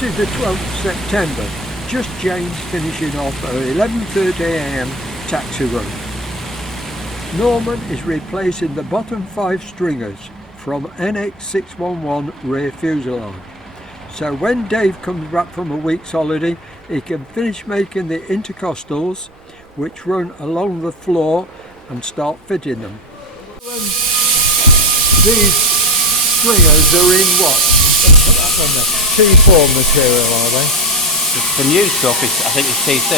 This is the 12th of September, just James finishing off at 11:30 AM taxi run. Norman is replacing the bottom 5 stringers from NX611 rear fuselage. So when Dave comes back from a week's holiday, he can finish making the intercostals, which run along the floor, and start fitting them. These stringers are in what? T4 material, are they? The new stuff is, I think, is T6.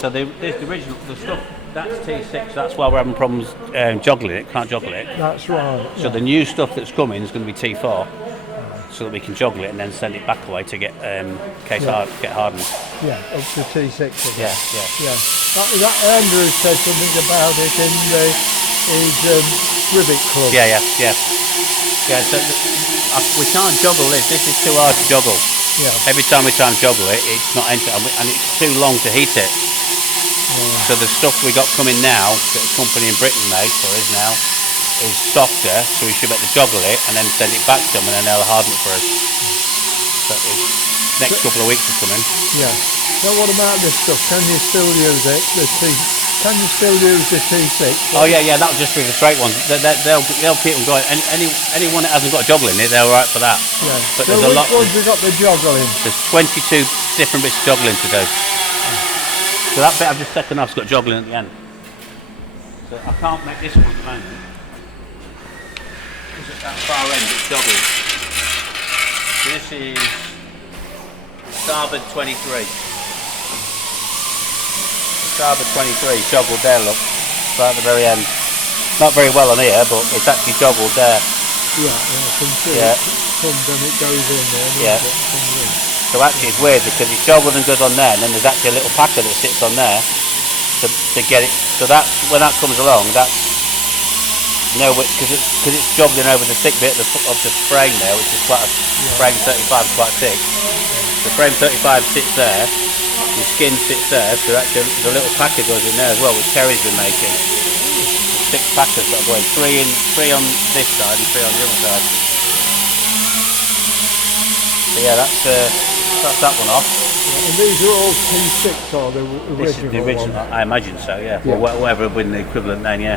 So the original, the stuff, that's T6, that's why we're having problems joggling it, can't joggle it. That's right. So the new stuff that's coming is going to be T4, so that we can joggle it and then send it back away to get get hardened. Yeah, up to T6 again. Yeah. That Andrew said something about it in his rivet club. Yeah, so we can't joggle this. This is too hard to joggle. Yeah. Every time we try and joggle it, it's not entering, and it's too long to heat it. Yeah. So the stuff we got coming now, that a company in Britain made for us now, is softer, so we should be able to joggle it and then send it back to them, and then they'll harden it for us. So next couple of weeks is coming. Yeah. Now what about this stuff? Can you still use it? Can you still use the T6? Oh yeah, that'll just be the straight ones. They'll keep them going. Anyone that hasn't got a joggle in it, they're alright for that. Yeah. But so there's a lot. Which ones we got the joggle in? There's 22 different bits of joggling to do. So that bit I've just taken off's got joggling at the end. So I can't make this one at the moment. Because at that far end it's joggling. This is starboard 23. Starboard 23, joggled there, look, right at the very end. Not very well on here, but it's actually joggled there. Yeah, I can see it comes and it goes in there. So actually it's weird because it's joggled and good on there, and then there's actually a little packer that sits on there to get it. So that's, when that comes along, that's, because it's joggling over the thick bit of the frame there, which is quite a, frame 35 is quite thick. The frame 35 sits there. The skin sits there, so actually the little packer goes in there as well, which Terry's been making. 6 packers that are going, 3 on this side and 3 on the other side. So yeah, that's that one off. Yeah, and these are all T6, are the original? This is the original, I imagine so, yeah. Well, whatever would be the equivalent then, yeah.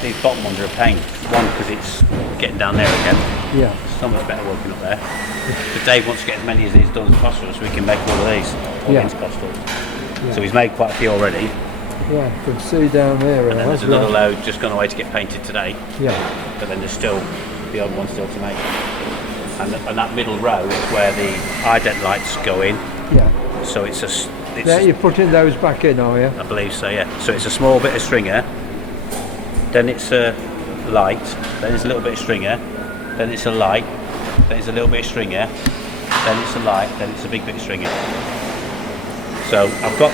These bottom ones are a pain. One, because it's getting down there again. Yeah. So much better working up there. But Dave wants to get as many of these done as possible so we can make all of these. All these postals. Yeah. So he's made quite a few already. Yeah, you can see down there. And then there's another load just gone away to get painted today. Yeah. But then there's still the odd one still to make. And that middle row is where the ident lights go in. Yeah. So it's you're putting those back in, are you? I believe so, yeah. So it's a small bit of stringer. Then it's a light, then it's a little bit of stringer, then it's a light, then it's a little bit of stringer, then it's a light, then it's a big bit of stringer. So I've cut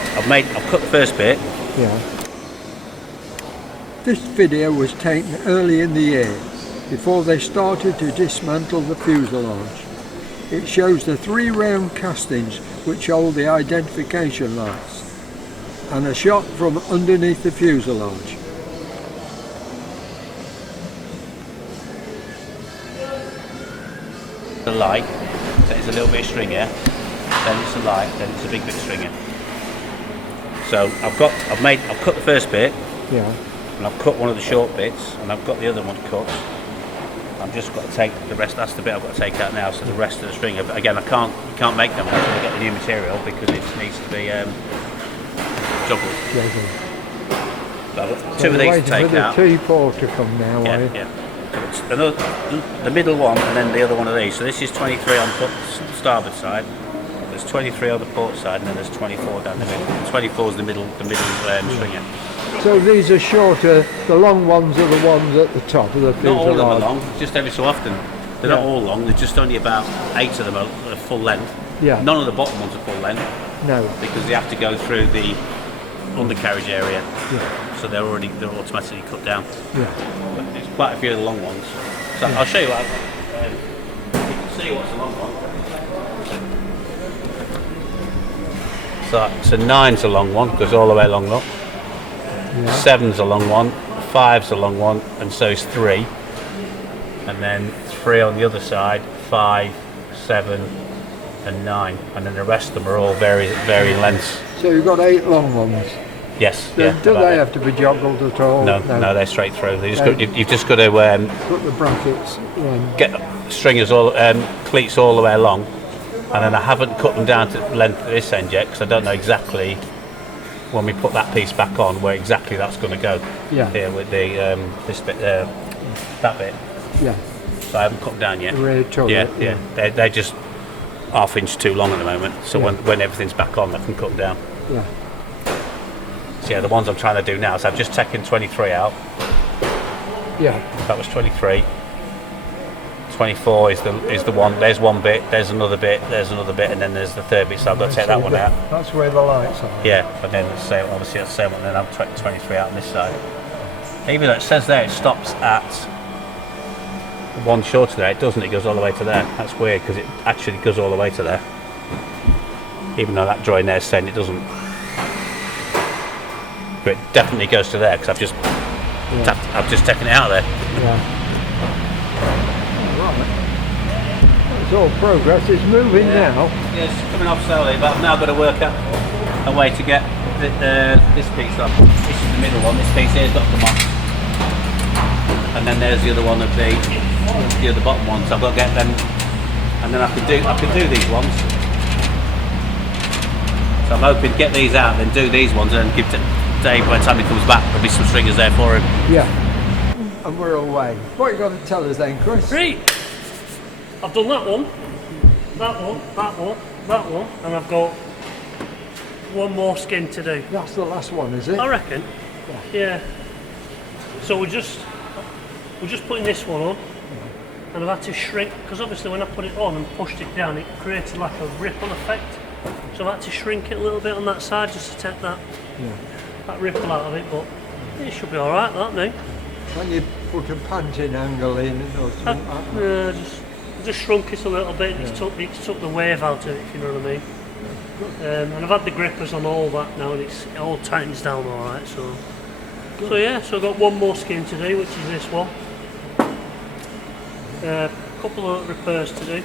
the first bit. Yeah. This video was taken early in the year, before they started to dismantle the fuselage. It shows the 3 round castings which hold the identification lights, and a shot from underneath the fuselage. The light, then it's a little bit of stringer, then it's a light, then it's a big bit of stringer. So I've cut the first bit, and I've cut one of the short bits, and I've got the other one cut. I've just got to take the rest. That's the bit I've got to take out now. So the rest of the stringer, but again, we can't make them until we get the new material because it needs to be joggled. So I've got 2 of these to take out. T4 to come now, Yeah. The middle one and then the other one of these. So this is 23 on the starboard side. There's 23 on the port side, and then there's 24 down the middle. 24 is the middle stringer. So these are shorter. The long ones are the ones at the top of the fuselage. Not all of them are long. Just every so often. They're not all long. There's just only about 8 of them are full length. Yeah. None of the bottom ones are full length. No. Because they have to go through the undercarriage area. Yeah. So they're automatically cut down. Yeah. But there's quite a few of the long ones. So I'll show you what. You can see what's the long one. So 9's a long one, goes all the way along. Look. 7's a long one, 5's a long one, and so is 3. and then 3 on the other side, 5, 7 and 9, and then the rest of them are all varying lengths. So you've got 8 long ones. Yes. Do they have to be joggled at all? No, they're straight through. You've just got to put the brackets in. get stringers cleats all the way along, and then I haven't cut them down to the length of this end yet because I don't know exactly when we put that piece back on where exactly that's going to go. Yeah. Here with the this bit, that bit. Yeah. So I haven't cut them down yet. Yeah. They're just ½ inch too long at the moment. So when everything's back on, I can cut them down. Yeah. So yeah, the ones I'm trying to do now. So I've just taken 23 out. Yeah. That was 23. 24 is the one. There's one bit. There's another bit. There's another bit, and then there's the third bit. So I've got to take that one out. That's where the lights are. Yeah, but then obviously that's the same one. Then I've 23 out on this side. Even though it says there it stops at one short of there, it doesn't. It goes all the way to there. That's weird because it actually goes all the way to there. Even though that drawing there is saying it doesn't. But it definitely goes to there because I've just taken it out of there. Yeah. Right. It's all progress. It's moving now. Yeah, it's coming off slowly, but I've now got to work out a way to get this piece off. This is the middle one. This piece here's got to come off, and then there's the other one of the other bottom one. So I've got to get them, and then I can do these ones. So I'm hoping to get these out, then do these ones, and give to Dave by the time he comes back. There'll be some stringers there for him. Yeah. And we're away. What you got to tell us then, Chris? Right. I've done that one, that one, that one, that one, and I've got one more skin to do. That's the last one, is it? I reckon. Yeah. So we're just putting this one on, and I've had to shrink because obviously when I put it on and pushed it down, it created like a ripple effect. So I've had to shrink it a little bit on that side just to take that ripple out of it. But it should be all right, that now. When you put a panting angle in or something like that. Just shrunk it a little bit. It's took the wave out of it, if you know what I mean. And I've had the grippers on all that now, and it all tightens down all right. So I've got one more skin to do, which is this one. A couple of repairs to do.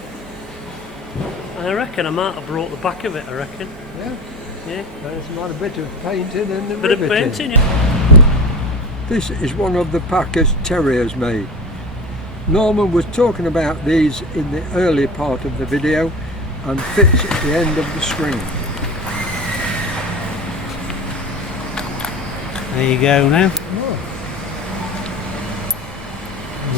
And I reckon I might have brought the back of it. I reckon. Yeah. There's not a bit of painting and the Bit riveting. of painting. Yeah. This is one of the Packers Terriers made. Norman was talking about these in the early part of the video and fits at the end of the string. There you go now.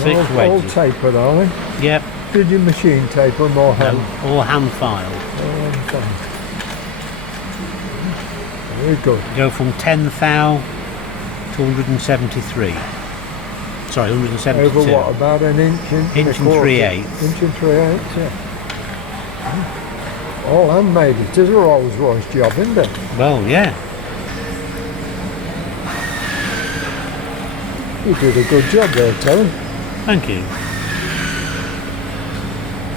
Six All wedges. tapered, are they? Yep. Did you machine tape them or hand? All hand filed. Very good. Go from 10 thou to 173. Sorry, 172. Over what, about an inch and Inch and 3/8. Inch and 3/8, yeah. All handmade. It is a Rolls Royce job, isn't it? Well, yeah. You did a good job there, Terry. Thank you.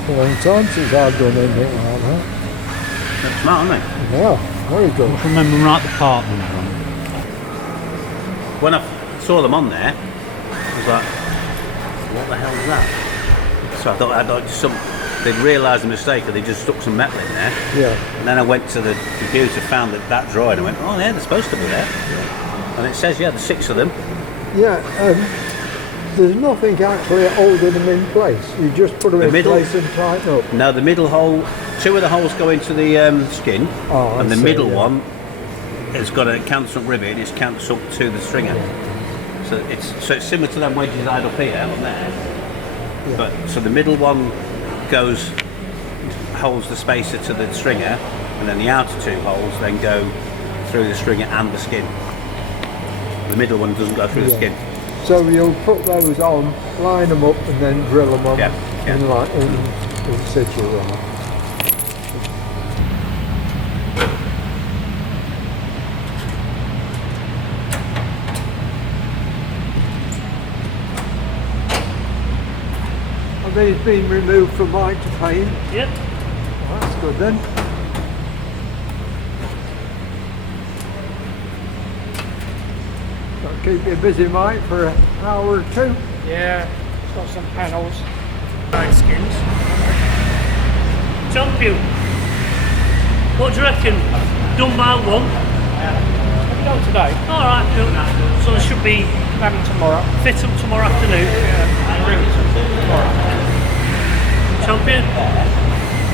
It's a long time since I've done anything like that. That's smart, isn't it? Yeah, very good. I remember right the part number on. When I saw them on there, I was like, what the hell is that? So I thought they'd realised the mistake and they just stuck some metal in there. Yeah. And then I went to the computer, found that drawing, and I went, oh yeah, they're supposed to be there. And it says, yeah, there's 6 of them. Yeah, there's nothing actually holding them in place. You just put them in place and tighten up. No, the middle hole, 2 of the holes go into the skin, and the middle one has got a countersunk rivet and it's countersunk to the stringer. So it's similar to them wedges I had up here on there. Yeah. But so the middle one holds the spacer to the stringer, and then the outer 2 holes then go through the stringer and the skin. The middle one doesn't go through the skin. So you'll put those on, line them up, and then drill them on in situ. Right. Have these been removed from white to paint? Yep. Well, that's good then. That'll keep you busy, Mike, for an hour or 2. Yeah. got some panels. Side skins. Champion. What do you reckon? Done by one? Have you done today? Alright, cool. So they should be Have them tomorrow. fit up tomorrow afternoon. Bring it tomorrow. Champion?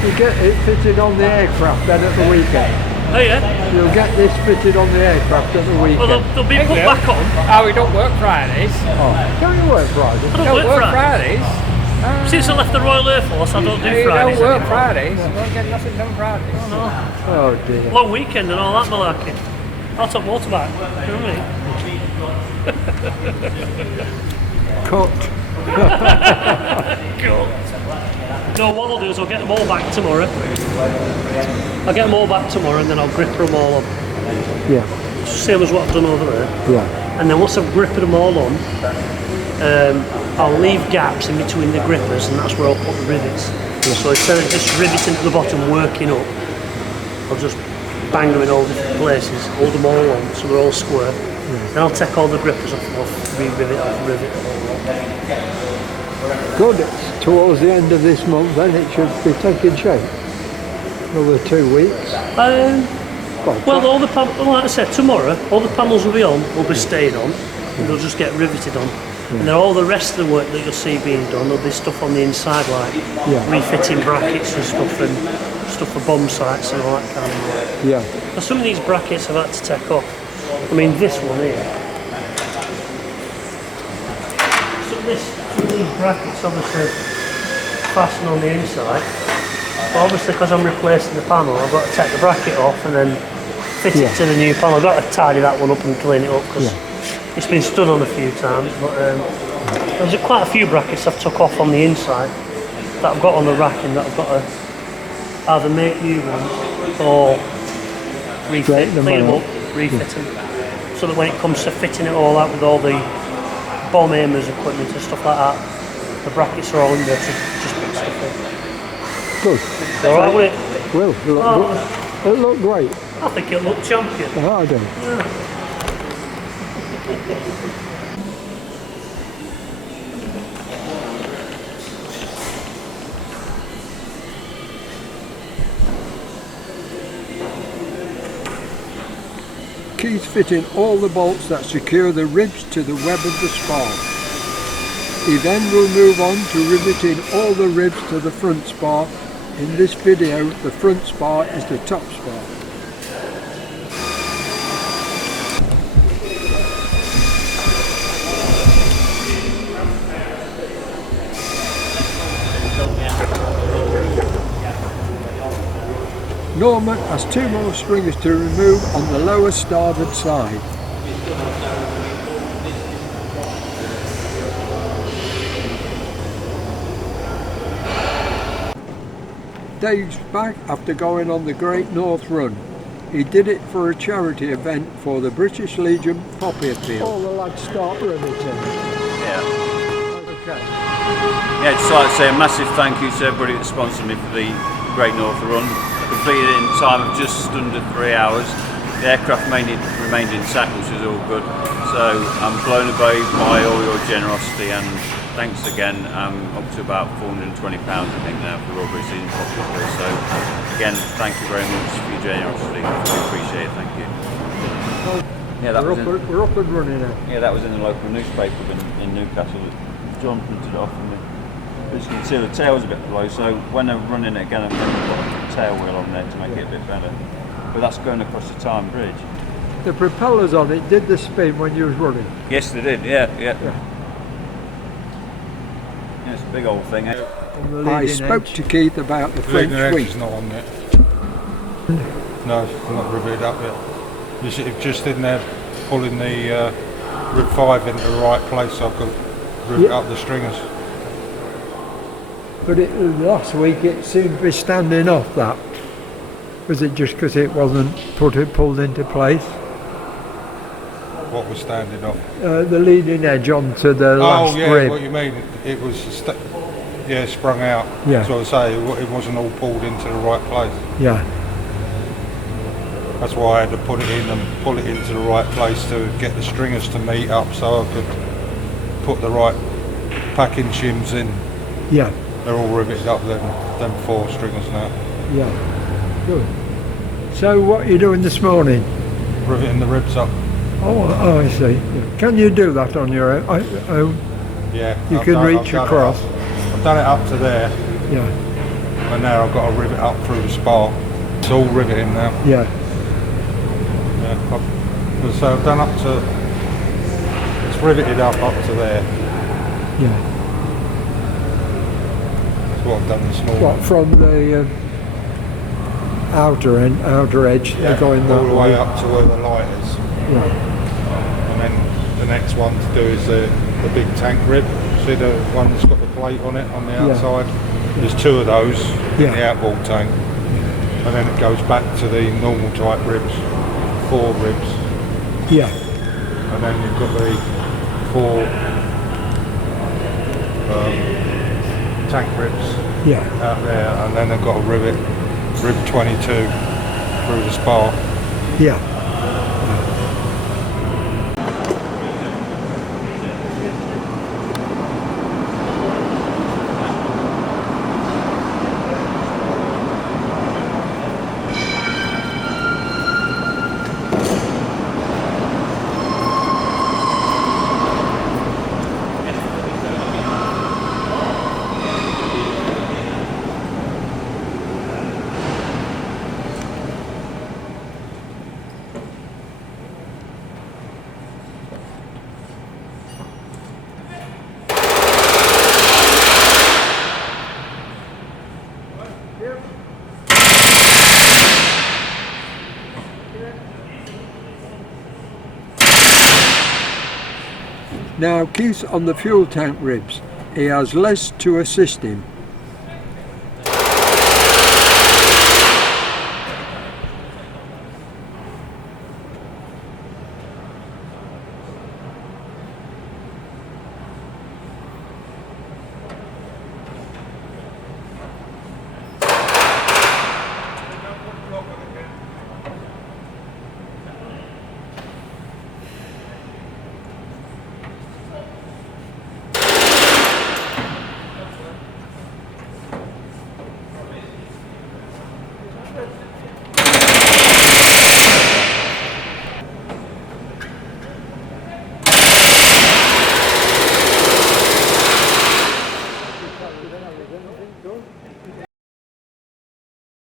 You get it fitted on the aircraft then at the weekend. Oh yeah? You'll get this fitted on the aircraft at the Well, weekend. they'll be put back on. Oh, we don't work Fridays. Oh, don't you work Friday? I don't work Friday. Fridays. Since I left the Royal Air Force, I don't do You Fridays don't work anymore. Fridays. You won't get nothing done Fridays. Oh dear. Long weekend and all that malarkey. I'll take motorbike. You know what I mean? Cut. Cool. No, what I'll do is I'll get them all back tomorrow. I'll get them all back tomorrow and then I'll gripper them all on. Yeah, Same as what I've done over there. yeah. And then once I've grippered them all on, I'll leave gaps in between the grippers and that's where I'll put the rivets. So instead of just riveting to the bottom, working up, I'll just bang them in all different places, hold them all on so they're all square. Then I'll take all the grippers off and off, re-rivet off rivet. Good. It's towards the end of this month then it should be taking shape. Another 2 weeks. Well, all the like I said, tomorrow, all the panels will be on, will be stayed on, and they'll just get riveted on. And then all the rest of the work that you'll see being done, there'll be stuff on the inside like refitting brackets and stuff for bomb sites and all that kind of work. Yeah. Now, some of these brackets I've had to take off. I mean, this one here. Some of these brackets obviously fasten on the inside. But obviously, because I'm replacing the panel, I've got to take the bracket off and then fit it to the new panel. I've got to tidy that one up and clean it up because it's been stood on a few times. But there's quite a few brackets I've took off on the inside that I've got on the racking that I've got to either make new ones or refit, clean them up, refit them. So that when it comes to fitting it all out with all the bomb aimers equipment and stuff like that, the brackets are all in there to just put stuff in. Good. Alright with it? Well, it'll look great. I think it'll look champion. I do. Keith's fitting all the bolts that secure the ribs to the web of the spar. He then will move on to riveting all the ribs to the front spar. In this video, the front spar is the top spar. Norman has 2 more stringers to remove on the lower starboard side. Dave's back after going on the Great North Run. He did it for a charity event for the British Legion Poppy Appeal. All the lads start riveting. Yeah. Okay. Yeah, just like to say a massive thank you to everybody that sponsored me for the Great North Run. Completed it in time of just under 3 hours. The aircraft remained intact, which was all good. So I'm blown away by all your generosity and thanks again. I'm up to about £420 I think now for Royal British Legion Poppy Appeal. So again, thank you very much for your generosity. I really appreciate it. Thank you. Yeah, We're up and running now. Yeah, that was in the local newspaper in Newcastle. John printed it off for me. As you can see, the tail's a bit low, so when I'm running it again, I'm going to put a tail wheel on there to make it a bit better. But that's going across the Tyne Bridge. The propellers on it did the spin when you was running. Yes, they did. Yeah. Yeah, it's a big old thing. I spoke to Keith about the French wing. It's not on yet. No, it's not riveted up yet. It's just in there pulling the rib 5 into the right place so I could rivet up the stringers. But last week it seemed to be standing off that. Was it just because it wasn't pulled into place? What was standing off? The leading edge onto the last rib. Oh yeah, what you mean? It was sprung out. Yeah. So I say it wasn't all pulled into the right place. Yeah. That's why I had to put it in and pull it into the right place to get the stringers to meet up so I could put the right packing shims in. Yeah, They're all riveted up, them 4 stringers now. yeah, good. So what are you doing this morning? Riveting the ribs up. Oh, I see. Yeah. Can you do that on your own? Yeah. You I've can done- reach I've done it across. up. I've done it up to there, Yeah, and now I've got to rivet up through the spar. It's all riveting now. yeah, Yeah. So I've done up to, it's riveted up to there. yeah. That's what I've done this morning. What, from the outer edge, Yeah, they're going that all the way up to where the light is. Yeah, And then the next one to do is the big tank rib. See the one that's got the plate on it on the Yeah. outside? There's 2 of those in Yeah. the outboard tank. And then it goes back to the normal type ribs, 4 ribs. yeah, And then you've got the 4 tank ribs yeah, out there. And then they've got a rivet, rib 22 through the spar. yeah. Now Keith's on the fuel tank ribs. He has Les to assist him.